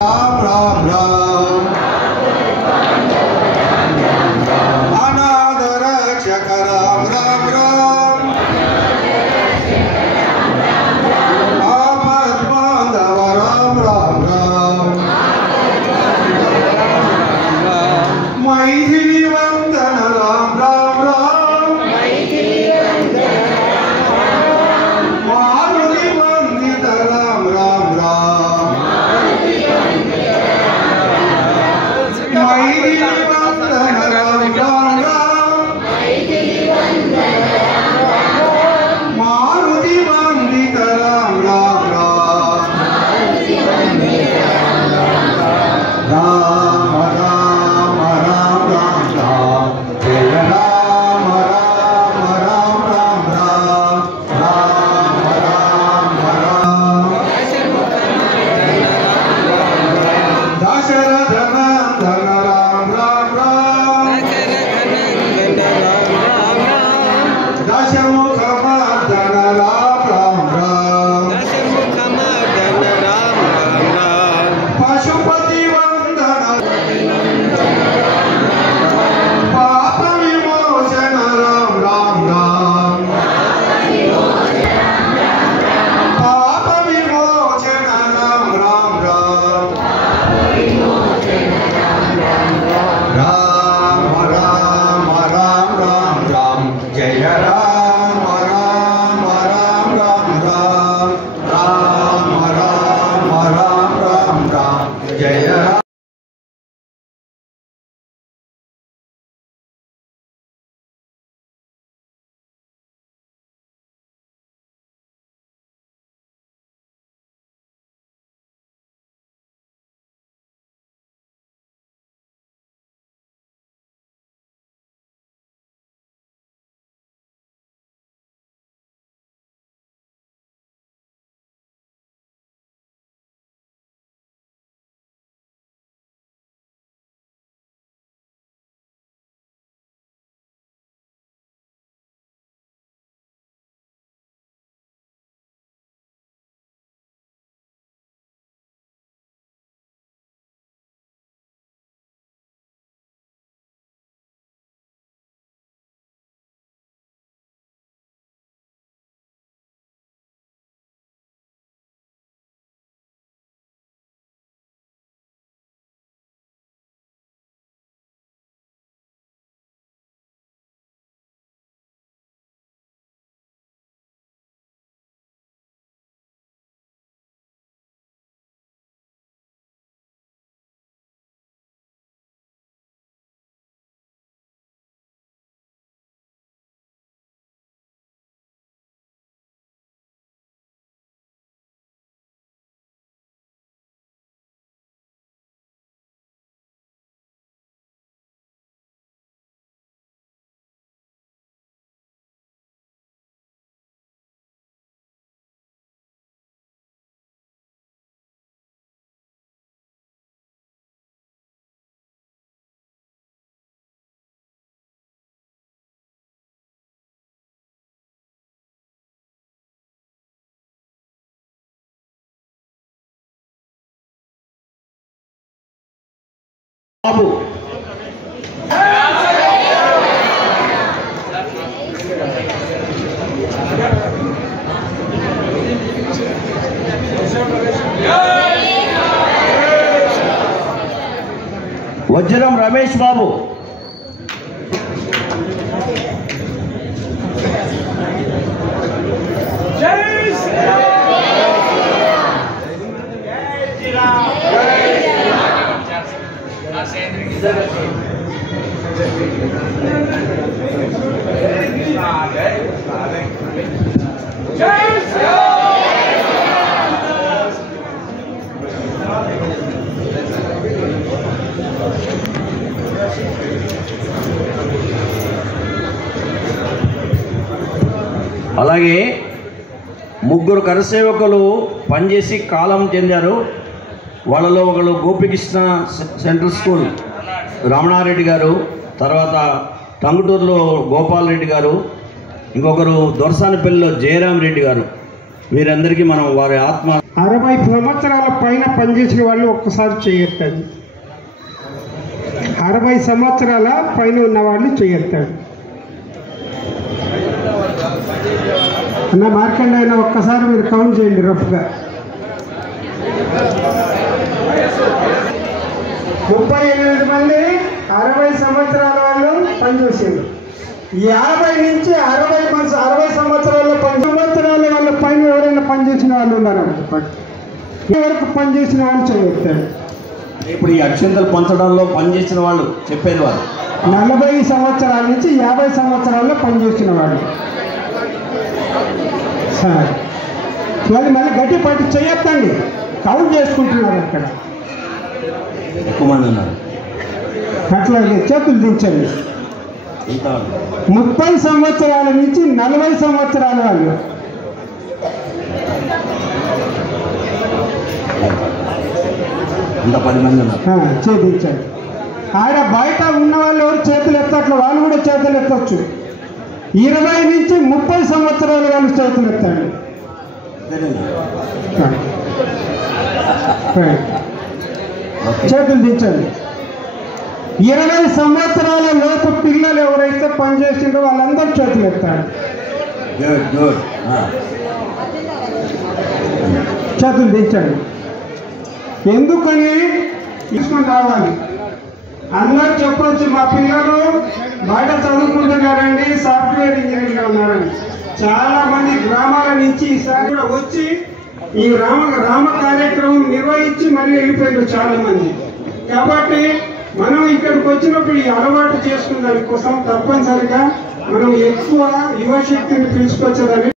राम राम राम अनाथ रक्षक राम राम राम आपद बांधव राम राम राम मैथिली वंदन राम राम राम मारुति वंदित राम राम राम मारुति वंदित राम राम राम राम राम राम राम राम जय राम राम राम राम राम राम राम राम दशरथ नंदन राम राम राम दशमुख मर्दन राम राम राम पशुपति वंदन पाप विमोचन राम राम राम पाप विमोचन राम राम राम राम राम राम राम राम जय राम राम राम राम राम राम राम राम राम राम जय राम। बाबू वज्रम रमेश बाबू అలాగే ముగ్గురు కరసేవకులు పనిచేసి కాలం చెందారు. వాళ్ళలో ఒకరు గోపికృష్ణ సెంట్రల్ స్కూల్ రమణారెడ్డి గారు, తర్వాత టంగుటూరులో గోపాల్ రెడ్డి గారు, ఇంకొకరు దొరసానపల్లిలో జయరాం రెడ్డి గారు. వీరందరికీ మనం వారి ఆత్మ 60 సంవత్సరాల పైన పనిచేసిన వాళ్ళు ఒక్కసారి చేయెత్తండి. 60 సంవత్సరాల పైన ఉన్న వాళ్ళు చేయెత్తాడు. అన్న మార్కండైనా ఒక్కసారి మీరు కౌంట్ చేయండి రఫ్గా. 38 మంది 60 సంవత్సరాల వాళ్ళు పనిచేసారు. 50 నుంచి 60 సంవత్సరాల 10 సంవత్సరాల వాళ్ళ పైన ఎవరైనా పనిచేసిన వాళ్ళు ఉన్నారని చెప్పండి. వరకు పనిచేసిన వాళ్ళు చేయొచ్చారు. ఇప్పుడు ఈ అక్షంతలు పంచడంలో పనిచేసిన వాళ్ళు చెప్పేది వాళ్ళు 40 సంవత్సరాల నుంచి 50 సంవత్సరాల్లో పనిచేసిన వాళ్ళు. సరే మళ్ళీ గట్టి పట్టి చేయొద్దండి, కౌంట్ చేసుకుంటున్నారు. అక్కడ ఎక్కువ మంది ఉన్నారు. అట్లా చేతులు దించండి. 30 సంవత్సరాల నుంచి 40 సంవత్సరాల వాళ్ళు. ఇంకా 10 మంది ఉన్నారు. చేతించండి. ఆడ బయట ఉన్న వాళ్ళు ఎవరు చేతులు ఎత్తట్లు, వాళ్ళు కూడా చేతులు ఎత్తచ్చు. 20 నుంచి 30 సంవత్సరాల వాళ్ళు చేతులు ఎత్తండి. చేతులు దించండి. 20 సంవత్సరాల లోపు పిల్లలు ఎవరైతే పనిచేసిందో వాళ్ళందరూ చేతులు ఎత్తారు. చేతులు దించండి. ఎందుకని తీసుకొని రావాలి. అందరూ చెప్పొచ్చు మా పిల్లలు బయట చదువుకుంటున్నారండి, సాఫ్ట్వేర్ ఇంజనీర్గా ఉన్నారండి. చాలా మంది గ్రామాల నుంచి ఈసారి కూడా వచ్చి ఈ రామ కార్యక్రమం నిర్వహించి మళ్ళీ వెళ్ళిపోయారు చాలా మంది. కాబట్టి మనం ఇక్కడికి వచ్చినప్పుడు ఈ అలవాటు చేసుకున్న దానికోసం తప్పనిసరిగా మనం ఎక్కువ యువశక్తిని తీసుకొచ్చేదని